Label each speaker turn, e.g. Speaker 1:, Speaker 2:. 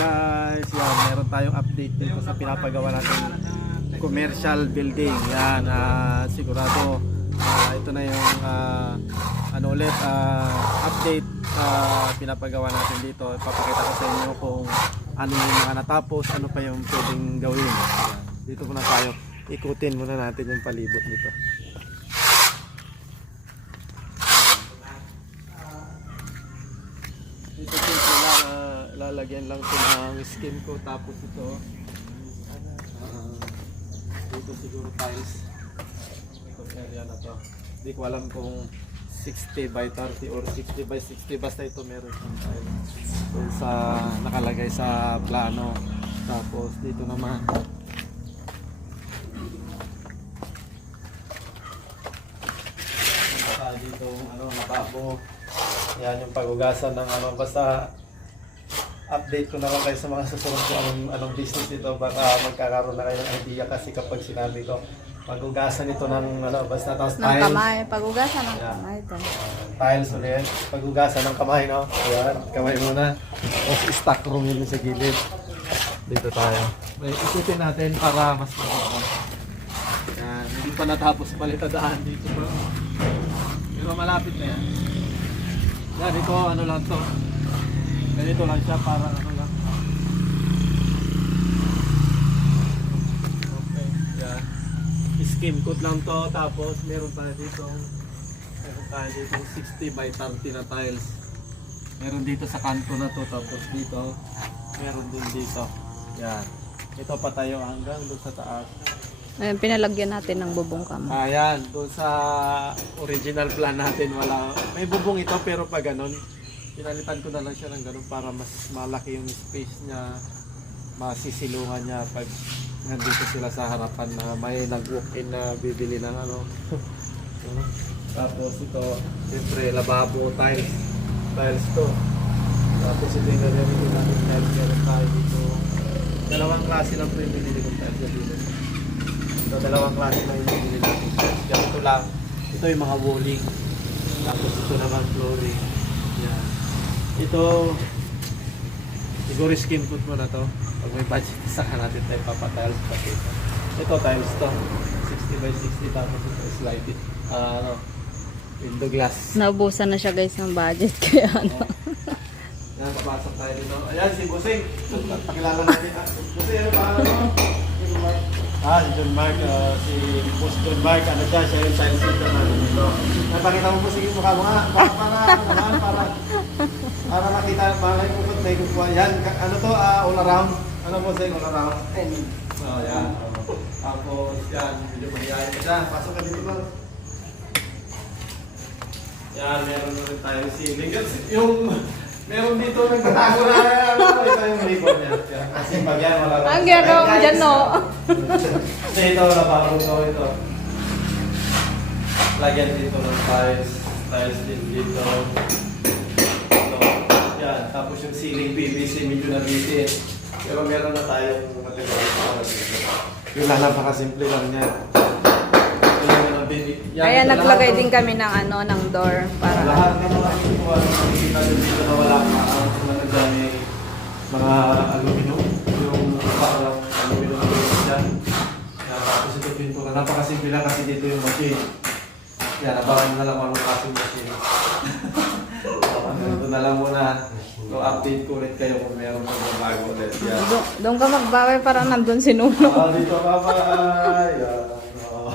Speaker 1: guys, yan, meron tayong update dito sa pinapagawa natin commercial building. Yan, ah, sigurado ah, ito na yung ah, ano ulit, ah, update sa pinapagawa natin dito. Ipapakita ko sa inyo kung ano yung mga natapos, ano pa yung pwedeng gawin. Dito muna tayo. Ikutin muna natin yung palibot nito. Ito simple lang, ah, lalagyan lang ito ng skin ko. Tapos ito ah, dito siguro tiles. Ito area na to. Hindi ko alam kung 60 by 30 or 60 by 60 basta ito meron siyang tile. Dun sa nakalagay sa plano. Tapos dito naman. Dito ano lababo yan yung pagugasan ng ano basta update ko na lang kayo sa mga susunod ko anong, anong business nito. Baka magkakaroon na kayo ng idea kasi kapag sinabi ko pagugasan ito ng ano basta tapos
Speaker 2: Ng kamay. Pagugasan ng
Speaker 1: Yeah.
Speaker 2: kamay ito.
Speaker 1: tiles ulit. Pagugasan ng kamay no? Ayan kamay muna. Tapos stock room yun sa gilid. Dito tayo. May ikutin natin para mas maganda yan hindi pa natapos palitadaan dito pa pero malapit na yan. Yan ito ano lang to ganito lang siya para ano lang. Okay yan. Skim coat lang to tapos meron tayo dito meron tayo dito 60 by 30 na tiles. Meron dito sa kanto na to tapos dito meron din dito. Yan. Ito pa tayo hanggang doon sa taas.
Speaker 2: Ayan, pinalagyan natin ng bubong kamo.
Speaker 1: Ayan, doon sa original plan natin wala. May bubong ito pero pag ganun, pinalitan ko na lang siya ng ganun para mas malaki yung space niya, masisilungan niya pag nandito sila sa harapan na may nag-walk-in na bibili ng ano. Tapos ito, siyempre lababo, tiles, tiles to. Tapos ito yung gagamitin natin tiles, meron tayo dito. Dalawang klase lang po yung binili kong tiles dito. So, dalawang klase lang yung binili natin. Ganito lang. Ito yung mga walling. Tapos ito naman flooring. Ito, siguro skin food mo na to. Pag may budget, saka natin tayo papatiles pa ito. Ito tiles to. 60 by 60 tapos ito sliding. Ah, ano, window glass.
Speaker 2: Naubusan na siya guys ng budget kaya ano.
Speaker 1: Yan, papasok tayo dito. Ayan, si Busing. Pakilala natin. Ah, Busing, ano pangalan mo? Ah, si John Mark. ah, si Boss John Mark. Ano siya? Siya yung science teacher natin dito. Napakita mo po sige mukha mo nga. Para, para, para, para, para makita, malay ko kung tayo kukuha. Yan, ka- ano to? ah, all around. Ano po sa'yo, all around? Oh, yan. Oh. Tapos, yan, medyo mahihayin ka dyan. Pasok ka dito, Boss. Yan, meron na rin tayo ceiling. Kasi Yung, meron dito nagtatago na ano, ito yung ribbon niya. Kasi pag yan, wala
Speaker 2: Ang ginagawa mo dyan, no?
Speaker 1: Kasi ito, napaparo ko ito. Lagyan dito ng tiles. Tiles din dito. Ito. Yan, tapos yung ceiling PVC, medyo nabitin. Pero meron na tayong material para dito. Yung napakasimple lang niya. Yan,
Speaker 2: Kaya naglagay din kami ng ano, ng door para
Speaker 1: lahat ng mga ikuha ng nyo dito na wala pa ang mga dyan ay mga aluminum yung parang aluminum dyan Yan, tapos ito pintura napakasimple lang kasi dito yung machine yan abangan na lang kung anong klaseng machine ito na lang muna. So update ko ulit kayo kung meron pang bago ulit. Yan
Speaker 2: Doon, doon ka magbawi para nandun si Nuno.
Speaker 1: ah dito bye bye yan oh.